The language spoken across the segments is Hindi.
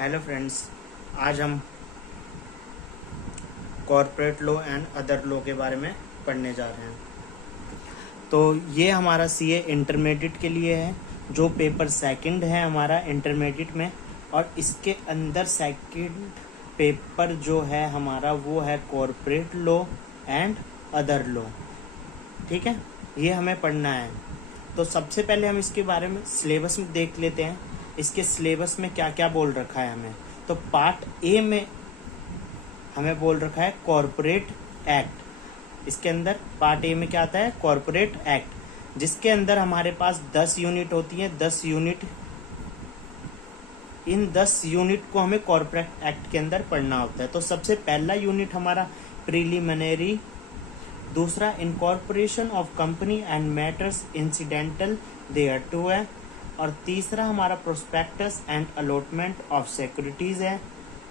हेलो फ्रेंड्स, आज हम corporate law and other law के बारे में पढ़ने जा रहे हैं। तो ये हमारा सीए इंटरमीडिएट के लिए है, जो पेपर सेकंड है हमारा इंटरमीडिएट में, और इसके अंदर सेकंड पेपर जो है हमारा वो है corporate law and other law. ठीक है, ये हमें पढ़ना है। तो सबसे पहले हम इसके बारे में सिलेबस में देख लेते हैं, इसके सिलेबस में क्या क्या बोल रखा है हमें। तो पार्ट ए में हमें बोल रखा है कॉर्पोरेट एक्ट। इसके अंदर पार्ट ए में क्या आता है, कॉर्पोरेट एक्ट, जिसके अंदर हमारे पास 10 यूनिट होती है। 10 यूनिट, इन 10 यूनिट को हमें कॉर्पोरेट एक्ट के अंदर पढ़ना होता है। तो सबसे पहला यूनिट हमारा प्रीलिमिनरी, दूसरा incorporation of company and matters incidental thereto है, और तीसरा हमारा prospectus and allotment of securities है।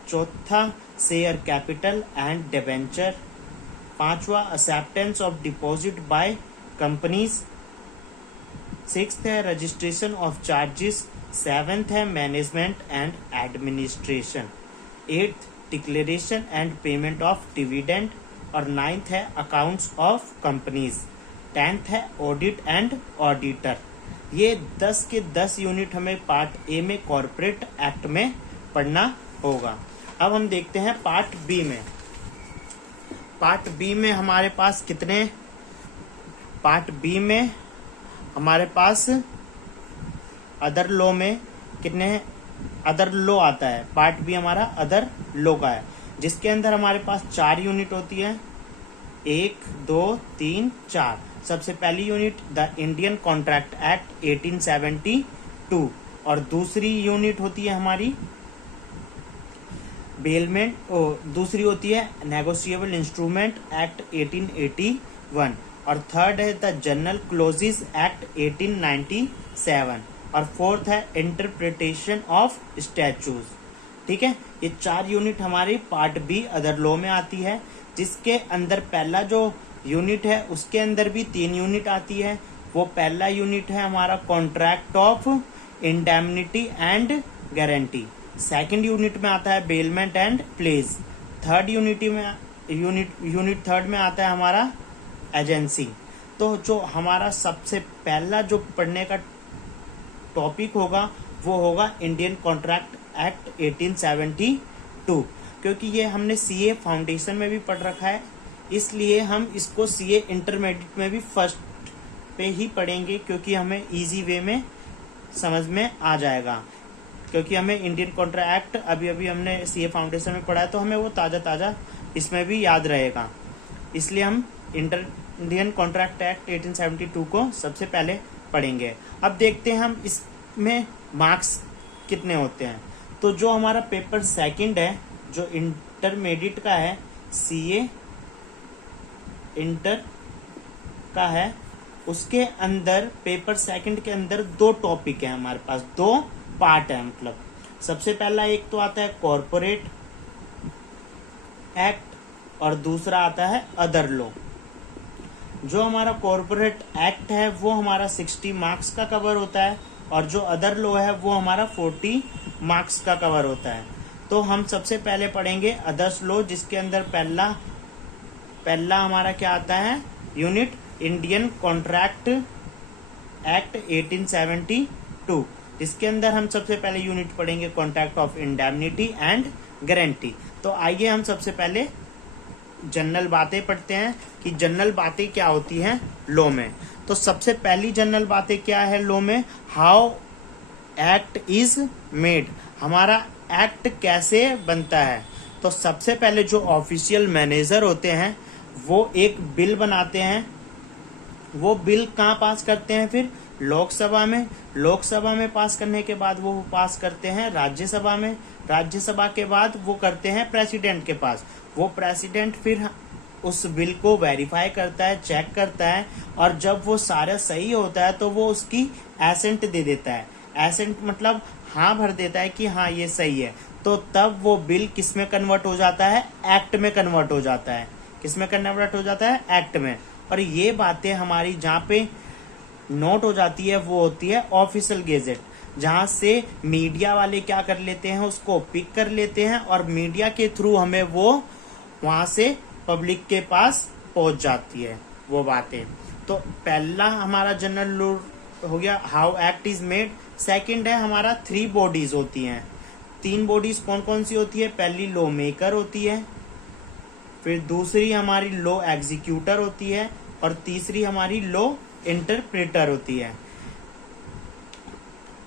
चौथा शेयर कैपिटल एंड डिबेंचर। पांचवा acceptance of deposit by companies. Sixth है रजिस्ट्रेशन ऑफ चार्जेस। सेवेंथ है management and administration. Eighth declaration and payment of dividend, और नाइन्थ है अकाउंट्स ऑफ कंपनीज। 10th है ऑडिट एंड ऑडिटर। ये 10 के 10 यूनिट हमें पार्ट ए में कॉर्पोरेट एक्ट में पढ़ना होगा। अब हम देखते हैं पार्ट बी में। पार्ट बी में हमारे पास कितने, पार्ट बी में हमारे पास अदर लॉ में कितने अदर लॉ आता है। पार्ट बी हमारा अदर लॉ का है, जिसके अंदर हमारे पास 4 यूनिट होती है। 1, 2, 3, 4। सबसे पहली unit the Indian contract act 1872, और दूसरी यूनिट होती है हमारी बेलमेंट, दूसरी होती है नेगोशिएबल इंस्ट्रूमेंट एक्ट 1881, और थर्ड है द जनरल क्लोजेस एक्ट 1897, और फोर्थ है इंटरप्रिटेशन ऑफ स्टैचूज। ठीक है, ये 4 यूनिट हमारी पार्ट बी अदर लॉ में आती है, जिसके अंदर पहला जो यूनिट है उसके अंदर भी 3 यूनिट आती है। वो पहला यूनिट है हमारा contract of indemnity and guarantee. Second unit में आता है bailment and pledge. Third unit third में आता है हमारा एजेंसी। तो जो हमारा सबसे पहला जो पढ़ने का टॉपिक होगा वो होगा इंडियन कॉन्ट्रैक्ट एक्ट 1872, क्योंकि ये हमने सीए फाउंडेशन में भी पढ़ रखा है, इसलिए हम इसको सीए इंटरमीडिएट में भी फर्स्ट पे ही पढ़ेंगे, क्योंकि हमें इजी वे में समझ में आ जाएगा। क्योंकि हमें इंडियन कॉन्ट्रैक्ट एक्ट अभी हमने सीए फाउंडेशन में पढ़ा है, तो हमें वो ताज़ा इसमें भी याद रहेगा, इसलिए हम इंडियन कॉन्ट्रैक्ट एक्ट 1872 को सबसे पहले पढ़ेंगे। अब देखते हैं हम इसमें मार्क्स कितने होते हैं। तो जो हमारा पेपर सेकंड है, जो इंटरमीडिएट का है, सीए इंटर का है, उसके अंदर पेपर सेकंड के अंदर 2 टॉपिक है हमारे पास, 2 पार्ट है। मतलब सबसे पहला एक तो आता है कॉर्पोरेट एक्ट, और दूसरा आता है अदर लॉ। जो हमारा कॉर्पोरेट एक्ट है वो हमारा 60 मार्क्स का कवर होता है, और जो अदर लॉ है वो हमारा 40 मार्क्स का कवर होता है। तो हम सबसे पहले पढ़ेंगे अदर्स लॉ, जिसके अंदर पहला हमारा क्या आता है यूनिट, इंडियन कॉन्ट्रैक्ट एक्ट 1872, जिसके अंदर हम सबसे पहले यूनिट पढ़ेंगे contract of indemnity and guarantee. तो आइए हम सबसे पहले जनरल बातें पढ़ते हैं कि जनरल बातें क्या होती हैं लॉ में। तो सबसे पहली जनरल बातें क्या है लॉ में, हाउ एक्ट इज मेड, हमारा एक्ट कैसे बनता है। तो सबसे पहले जो ऑफिशियल मैनेजर होते हैं वो एक बिल बनाते हैं। वो बिल कहाँ पास करते हैं, फिर लोकसभा में। लोकसभा में पास करने के बाद वो पास करते हैं राज्यसभा में। राज्यसभा के बाद वो करते हैं प्रेसिडेंट के पास। वो प्रेसिडेंट फिर उस बिल को वेरीफाई करता है, चेक करता है, और जब वो सारा सही होता है तो वो उसकी एसेंट दे देता है। एसेंट मतलब हाँ भर देता है कि हाँ ये सही है। तो तब वो बिल किस में कन्वर्ट हो जाता है, एक्ट में कन्वर्ट हो जाता है। किस में कन्वर्ट हो जाता है, एक्ट में। और ये बातें हमारी जहाँ पे नोट हो जाती है वो होती है ऑफिशियल गेजेट। जहाँ से मीडिया वाले क्या कर लेते हैं, उसको पिक कर लेते हैं और मीडिया के थ्रू हमें वो वहाँ से पब्लिक के पास पहुँच जाती है वो बातें। तो पहला हमारा जनरल रूल हो गया how act is made. Second है हमारा 3 बॉडीज होती हैं। 3 बॉडीज कौन कौन सी होती है? पहली लॉ मेकर होती है, फिर दूसरी हमारी लॉ एग्जीक्यूटर होती है और तीसरी हमारी लॉ इंटरप्रेटर होती है।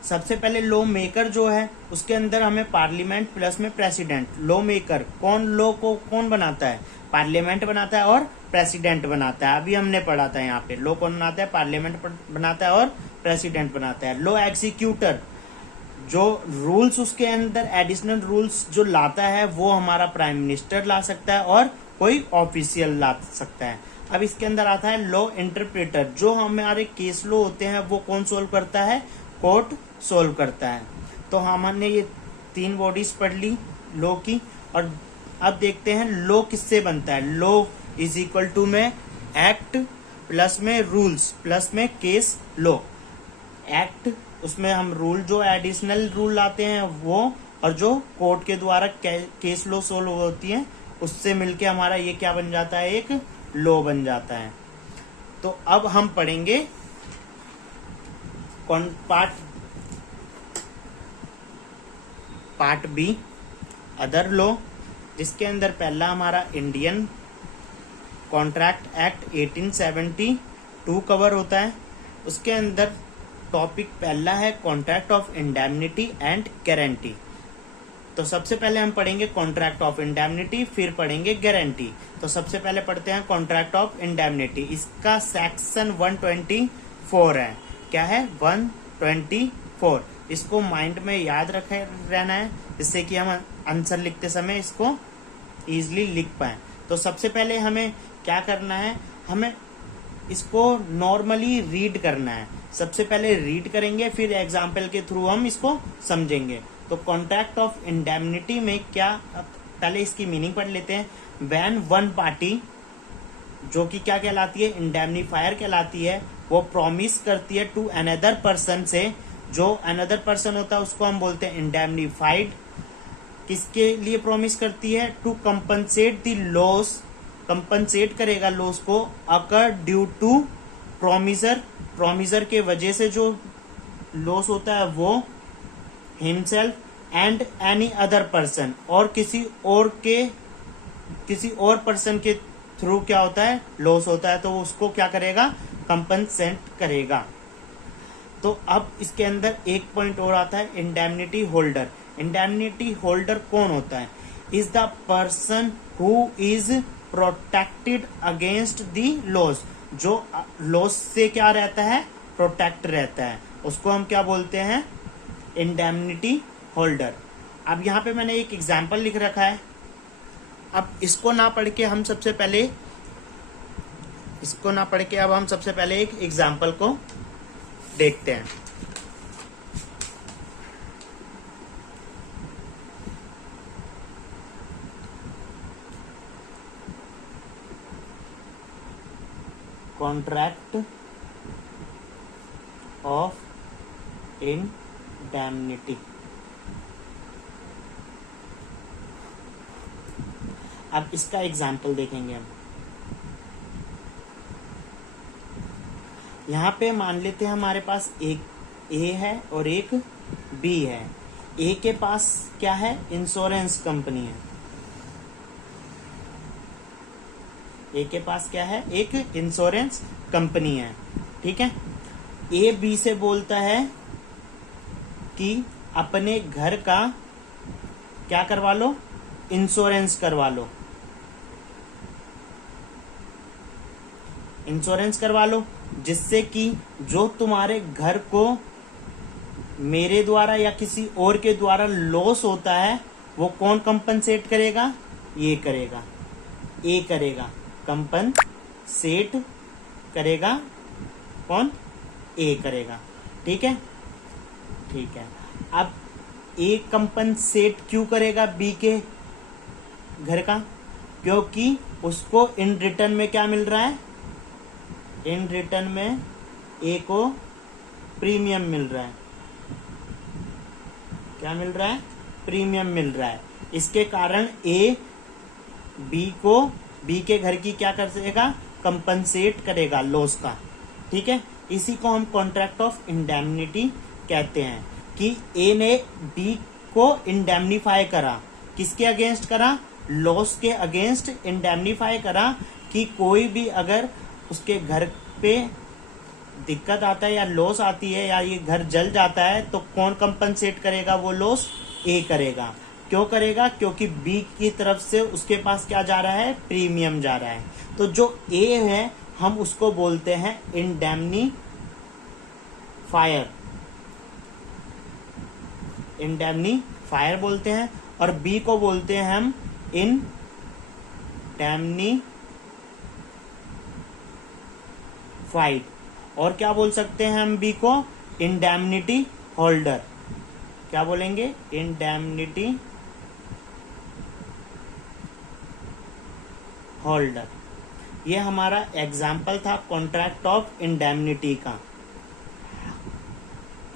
सबसे पहले लॉ मेकर जो है उसके अंदर हमें पार्लियामेंट प्लस में प्रेसिडेंट। लॉ मेकर कौन, लॉ को कौन बनाता है? पार्लियामेंट बनाता है और प्रेसिडेंट बनाता है। अभी हमने पढ़ा था यहाँ पे लॉ कौन बनाता है? पार्लियामेंट बनाता है और प्रेसिडेंट बनाता है। लॉ एग्जीक्यूटर जो रूल्स उसके अंदर एडिशनल रूल्स जो लाता है वो हमारा प्राइम मिनिस्टर ला सकता है और कोई ऑफिशियल ला सकता है। अब इसके अंदर आता है लॉ इंटरप्रेटर, जो हमारे केस लॉ होते हैं वो कौन सोल्व करता है? कोर्ट सोल्व करता है। तो हमने ये 3 बॉडीज पढ़ ली लॉ की। और अब देखते हैं लॉ किससे बनता है। लॉ इज इक्वल टू में एक्ट प्लस में रूल्स प्लस में केस लॉ। एक्ट उसमें हम रूल जो एडिशनल रूल लाते हैं वो, और जो कोर्ट के द्वारा केस लॉ सोल्व होती है उससे मिलके हमारा ये क्या बन जाता है? एक लॉ बन जाता है। तो अब हम पढ़ेंगे पार्ट बी अदर लॉ, जिसके अंदर पहला हमारा इंडियन कॉन्ट्रैक्ट एक्ट 1872 कवर होता है। उसके अंदर टॉपिक पहला है contract of indemnity and guarantee. तो सबसे पहले हम पढ़ेंगे कॉन्ट्रैक्ट ऑफ इंडेमनिटी, फिर पढ़ेंगे गारंटी। तो सबसे पहले पढ़ते हैं कॉन्ट्रैक्ट ऑफ इंडेमनिटी। इसका सेक्शन 124 है। क्या है? 124। इसको माइंड में याद रखे रहना है जिससे कि हम आंसर लिखते समय इसको इजीली लिख पाए। तो सबसे पहले हमें क्या करना है? हमें इसको नॉर्मली रीड करना है। सबसे पहले रीड करेंगे, फिर एग्जाम्पल के थ्रू हम इसको समझेंगे। तो कॉन्ट्रैक्ट ऑफ इंडेमनिटी में क्या, पहले इसकी मीनिंग पढ़ लेते हैं। व्हेन वन पार्टी, जो कि क्या कहलाती है? इंडेमनीफायर कहलाती है, वो प्रॉमिस करती है टू अनदर पर्सन से, जो अनदर पर्सन होता है उसको हम बोलते हैं इंडेमनीफाइड। किसके लिए प्रॉमिस करती है? To compensate the loss, compensate करेगा लॉस को occur due to promisor, promisor के वजह से जो लॉस होता है वो himself and any other person, और किसी और पर्सन के थ्रू क्या होता है? लॉस होता है, तो उसको क्या करेगा? कंपनसेट करेगा। तो अब इसके अंदर एक पॉइंट और आता है इंडेमनिटी होल्डर। इंडेमनिटी होल्डर कौन होता है? Is the person who is protected against the loss. जो लॉस से क्या रहता है? प्रोटेक्ट रहता है, उसको हम क्या बोलते हैं? Indemnity holder. अब यहाँ पे मैंने एक एग्जाम्पल लिख रखा है। अब इसको ना पढ़ के हम सबसे पहले एक एग्जाम्पल को देखते हैं। Contract of indemnity. अब इसका एग्जाम्पल देखेंगे हम। यहाँ पे मान लेते हैं हमारे पास एक ए है और एक बी है। ए के पास क्या है? इंश्योरेंस कंपनी है। ए के पास क्या है? एक इंश्योरेंस कंपनी है। ठीक है। ए बी से बोलता है कि अपने घर का क्या करवा लो? इंश्योरेंस करवा लो, इंश्योरेंस करवा लो, जिससे कि जो तुम्हारे घर को मेरे द्वारा या किसी और के द्वारा लॉस होता है वो कौन कंपनसेट करेगा? ये करेगा, ए करेगा, कंपनसेट करेगा। कौन? ए करेगा। ठीक है, ठीक है। अब ए कंपनसेट क्यों करेगा बी के घर का? क्योंकि उसको इन रिटर्न में क्या मिल रहा है? इन रिटर्न में ए को प्रीमियम मिल रहा है। क्या मिल रहा है, प्रीमियम मिल रहा है। इसके कारण ए बी के घर की क्या कर सकेगा, कंपनसेट करेगा लॉस का। ठीक है, इसी को हम कॉन्ट्रैक्ट ऑफ इंडेमनिटी कहते हैं कि ए ने बी को इंडेमनीफाई करा, किसके अगेंस्ट करा, लॉस के अगेंस्ट इंडेमनीफाई करा कि कोई भी अगर उसके घर पे दिक्कत आता है या लॉस आती है या ये घर जल जाता है तो कौन कंपनसेट करेगा, वो लॉस ए करेगा। क्यों करेगा, क्योंकि बी की तरफ से उसके पास क्या जा रहा है, प्रीमियम जा रहा है। तो जो ए है हम उसको बोलते हैं इंडेमनीफायर बोलते हैं, और बी को बोलते हैं हम इंडेमनीफाइड। और क्या बोल सकते हैं हम बी को, इंडेमनिटी होल्डर। क्या बोलेंगे, इंडेमनिटी होल्डर। ये हमारा एग्जाम्पल था कॉन्ट्रैक्ट ऑफ इंडेमनिटी का।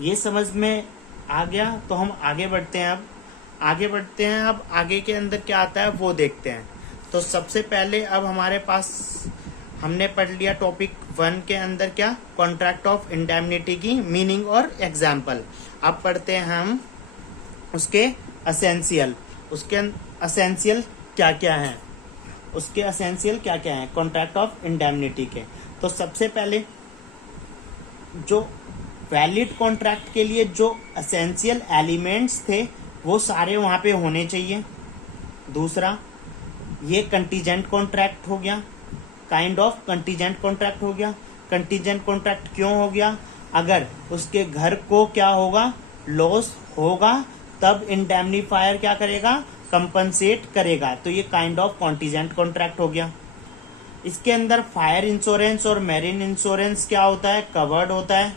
ये समझ में आ गया तो हम आगे बढ़ते हैं। अब आगे के अंदर क्या आता है वो देखते हैं। तो सबसे पहले अब हमारे पास हमने पढ़ लिया टॉपिक 1 के अंदर क्या, कॉन्ट्रैक्ट ऑफ इंडेमनिटी की मीनिंग और एग्जाम्पल। अब पढ़ते हैं हम उसके एसेंशियल। उसके एसेंशियल क्या क्या है कॉन्ट्रैक्ट ऑफ इंडेमनिटी के। तो सबसे पहले जो वैलिड कॉन्ट्रैक्ट के लिए जो एसेंशियल एलिमेंट्स थे वो सारे वहां पे होने चाहिए। दूसरा, ये कंटीजेंट कॉन्ट्रैक्ट हो गया, काइंड ऑफ कंटीजेंट कॉन्ट्रैक्ट हो गया। कंटीजेंट कॉन्ट्रैक्ट क्यों हो गया, अगर उसके घर को क्या होगा, लॉस होगा, तब इंडेमनीफायर क्या करेगा, कंपनसेट करेगा। तो ये काइंड ऑफ कंटीजेंट कॉन्ट्रैक्ट हो गया। इसके अंदर फायर इंश्योरेंस और मैरीन इंश्योरेंस क्या होता है, कवर्ड होता है।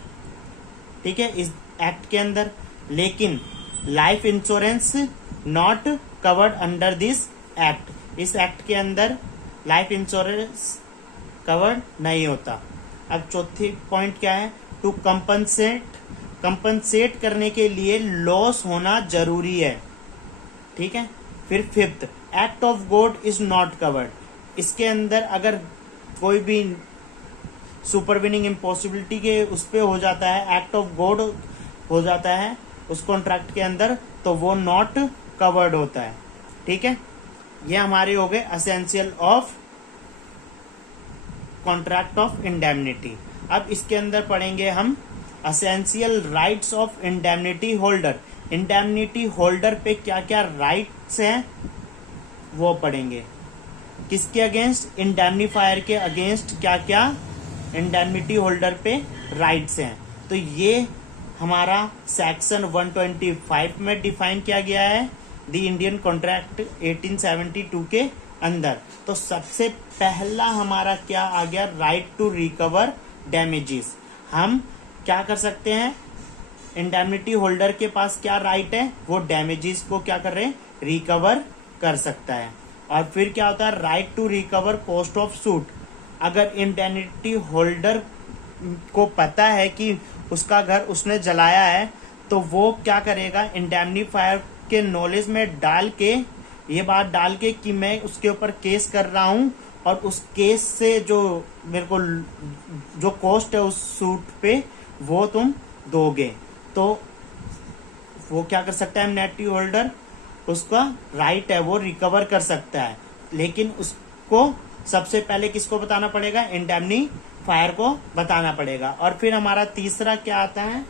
ठीक है, इस एक्ट के अंदर। लेकिन life insurance not covered under this act. इस एक्ट के अंदर लाइफ इंश्योरेंस कवर्ड नहीं होता। अब चौथी पॉइंट क्या है, टू कंपनसेट करने के लिए लॉस होना जरूरी है। ठीक है, फिर fifth, act of God is not covered. इसके अंदर अगर कोई भी सुपरविनिंग इम्पॉसिबिलिटी के उस पे हो जाता है, एक्ट ऑफ गॉड हो जाता है उस कॉन्ट्रैक्ट के अंदर, तो वो नॉट कवर्ड होता है। ठीक है, ये हमारे हो गए essential of contract of indemnity. अब इसके अंदर पढ़ेंगे हम essential rights of indemnity holder. Indemnity holder पे क्या क्या राइट्स हैं वो पढ़ेंगे। किसके अगेंस्ट, इंडेमनीफायर के अगेंस्ट क्या क्या इंडेमनिटी होल्डर पे राइट्स हैं। तो ये हमारा सेक्शन 125 में डिफाइन किया गया है द इंडियन कॉन्ट्रैक्ट 1872 के अंदर। तो सबसे पहला हमारा क्या आ गया, राइट टू रिकवर डैमेजेस। हम क्या कर सकते हैं, इंडेमनिटी होल्डर के पास क्या राइट है, वो डैमेजेस को क्या कर रहे हैं, रिकवर कर सकता है। और फिर क्या होता है, right to recover cost of suit. अगर इंडेमनिटी होल्डर को पता है कि उसका घर उसने जलाया है तो वो क्या करेगा, इंडेमनीफायर के नॉलेज में डाल के, ये बात डाल के कि मैं उसके ऊपर केस कर रहा हूं और उस केस से जो मेरे को जो कॉस्ट है उस सूट पे वो तुम दोगे, तो वो क्या कर सकता है, इंडेमनिटी होल्डर, उसका राइट है वो रिकवर कर सकता है। लेकिन उसको सबसे पहले किसको बताना पड़ेगा, इंडेमनीफायर को बताना पड़ेगा। और फिर हमारा तीसरा क्या आता है,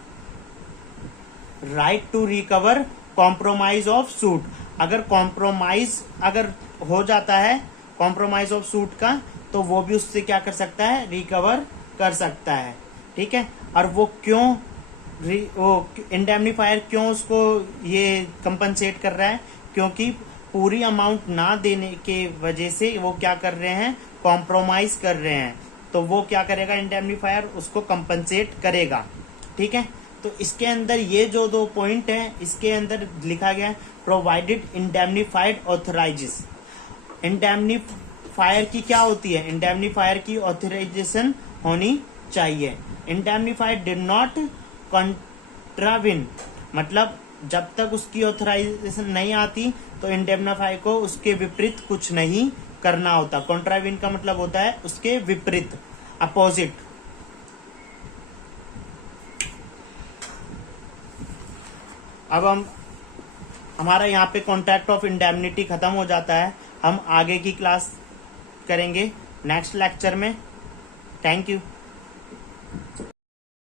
right to recover compromise of suit. अगर कॉम्प्रोमाइज अगर हो जाता है कॉम्प्रोमाइज ऑफ सूट का, तो वो भी उससे क्या कर सकता है, रिकवर कर सकता है। ठीक है, और वो क्यों, वो इंडेमनीफायर क्यों उसको ये कंपनसेट कर रहा है, क्योंकि पूरी अमाउंट ना देने के वजह से वो क्या कर रहे हैं, कॉम्प्रोमाइज कर रहे हैं, तो वो क्या करेगा, इंडेमनीफायर उसको कंपनसेट करेगा। ठीक है, तो इसके अंदर ये जो दो पॉइंट है इसके अंदर लिखा गया है, प्रोवाइडेड इंडेमनीफाइड ऑथराइजेस। इंडेमनीफायर की क्या होती है, इंडेमनीफायर की ऑथराइजेशन होनी चाहिए। इंडेमनीफायर डिड नॉट कॉन्ट्राविन, मतलब जब तक उसकी ऑथराइजेशन नहीं आती तो इंडेमनीफाई को उसके विपरीत कुछ नहीं करना होता। कॉन्ट्रावीन का मतलब होता है उसके विपरीत, अपोजिट। अब हमारा यहाँ पे कॉन्ट्रैक्ट ऑफ इंडेमनिटी खत्म हो जाता है। हम आगे की क्लास करेंगे नेक्स्ट लेक्चर में। Thank you.